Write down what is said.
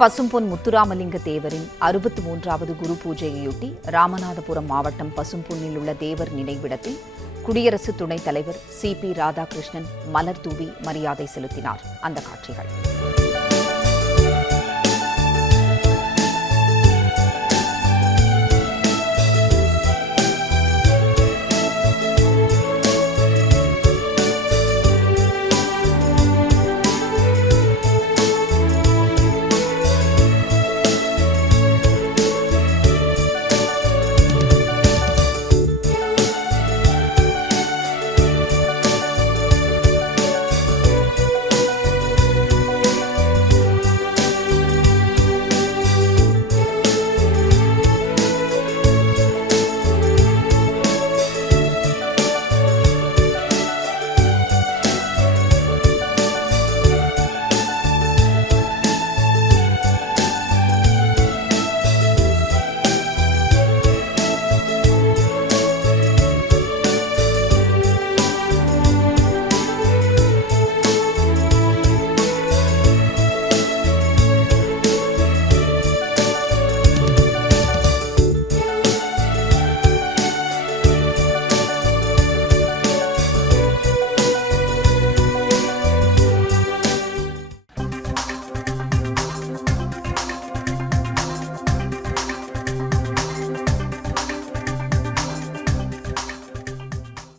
பசும்பொன் முத்துராமலிங்க தேவரின் 63வது குரு பூஜையையொட்டி ராமநாதபுரம் மாவட்டம் பசும்பொன்னில் உள்ள தேவர் நினைவிடத்தில் குடியரசு துணைத் தலைவர் CP ராதாகிருஷ்ணன் மலர் தூவி மரியாதை செலுத்தினார். அந்த காட்சிகள்